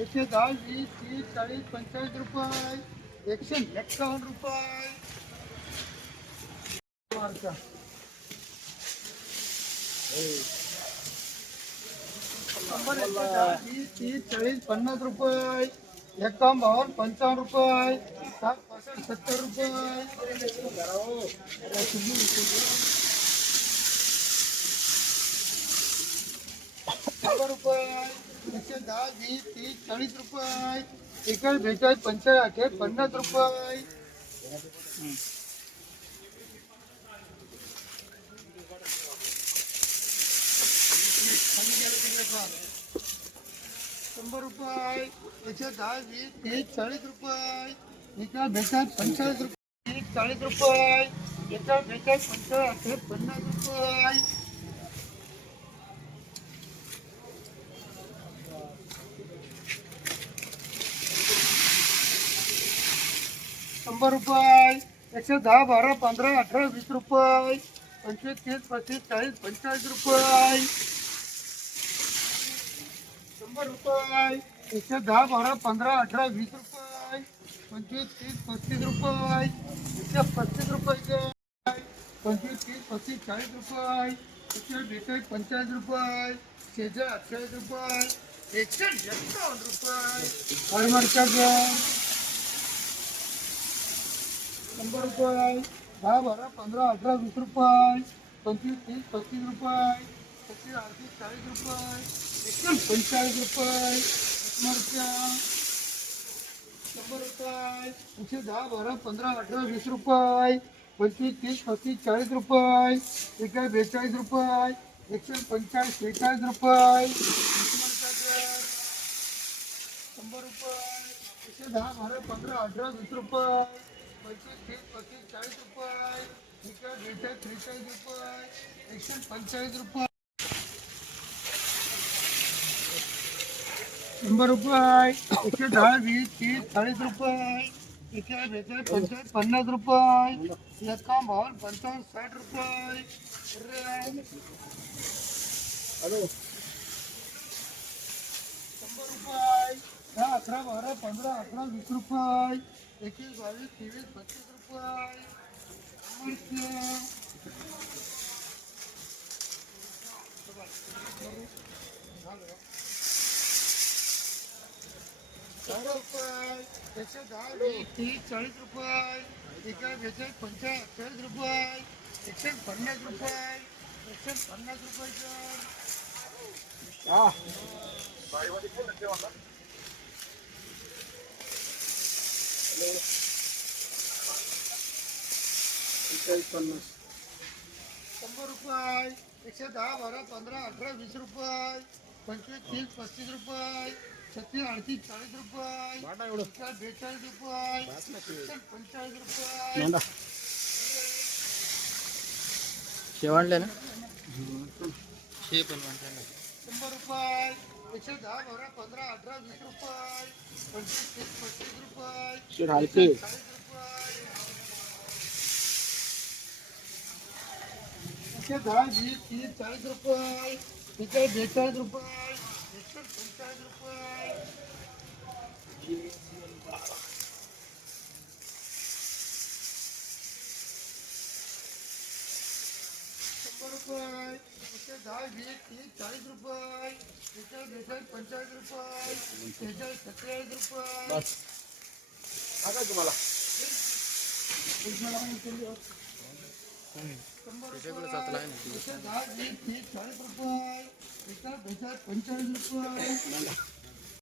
एकशे दहा, वीस, तीस, चाळीस पंचेचाळीस रुपये. एकशे एक्कावन्न रुपये. मार्का. शंभर एकशे दहा, वीस, तीस, चाळीस, पन्नास रुपये. एकावन्न, बावन्न, पंचावन्न रुपये. साठ, पासष्ट, सत्तर रुपये. शंभर रुपये. एकशे दहा वीस तीस चाळीस रुपये अठ्ठेचाळीस पन्नास रुपये शंभर रुपये एकशे दहा वीस तीस चाळीस रुपये एका बेचाळीस पंचेचाळीस रुपये चाळीस रुपये एका पंचेचाळीस अठ्ठेचाळीस पन्नास रुपये शंभर रुपये, एकशे दहा, बारा, पंधरा, अठरा, वीस रुपये, पंचवीस, तीस, पस्तीस, चाळीस, पंचेचाळीस रुपये. शंभर रुपये, एकशे दहा, बारा, पंधरा, अठरा, वीस रुपये, पंचवीस, तीस, पस्तीस रुपये, एकशे पस्तीस पंचवीस, तीस, पस्तीस, चाळीस रुपये, एकशे बेचाळीस, पंचेचाळीस रुपये रुपये, एकशे रुपये. शंभर रुपये दहा बारा पंधरा अठरा वीस रुपये पंचवीस तीस पस्तीस रुपये पस्तीस अडतीस चाळीस रुपये एकशे पंचेचाळीस रुपये मिरच्या शंभर रुपये एकशे दहा बारा पंधरा अठरा वीस रुपये पंचवीस तीस पस्तीस चाळीस रुपये एका बेचाळीस रुपये एकशे पंचेचाळीस शेहेचाळीस रुपये शंभर रुपये एकशे दहा बारा पंधरा अठरा वीस रुपये पंचवीस तीस पस्तीस, चाळीस रुपये. एका बेचाळीस त्रेचाळीस रुपये. एकशे दहा वीस, तीस, चाळीस रुपये. एकशे बेचाळीस पंचाळीस पन्नास साठ रुपये. अरे. शंभर रुपये. दहा, अकरा, बारा, पंधरा वीस रुपये. एकवीस रुपये एकशे दहा तीस रुपये एका बेचाळीस रुपये एकशे पन्नास रुपये एकशे शंभर रुपये एकशे दहा बारा पंधरा अठरा वीस रुपये पंचवीस तीस पस्तीस रुपये छत्तीस अडतीस चाळीस रुपये बेचाळीस रुपये पंचेचाळीस रुपये. शेवणले ना शे पण शंभर रुपये. एकशे दहा बारा पंधरा अठरा वीस रुपये पंचवीस तीस पस्तीस रुपये चाळीस रुपये. एकशे दहा वीस तीस चाळीस रुपये एकशे बेचाळीस रुपये एकशे पंचेचाळीस रुपये. शंभर रुपये एकशे दहा वीस तीस चाळीस रुपये. एकशे बेचाळीस पंचेचाळीस रुपये. शेहेचाळीस सत्तेचाळीस रुपये. शंभर रुपये. एकशे दहा वीस तीस चाळीस रुपये. एकशे बेचाळीस पंचेचाळीस रुपये.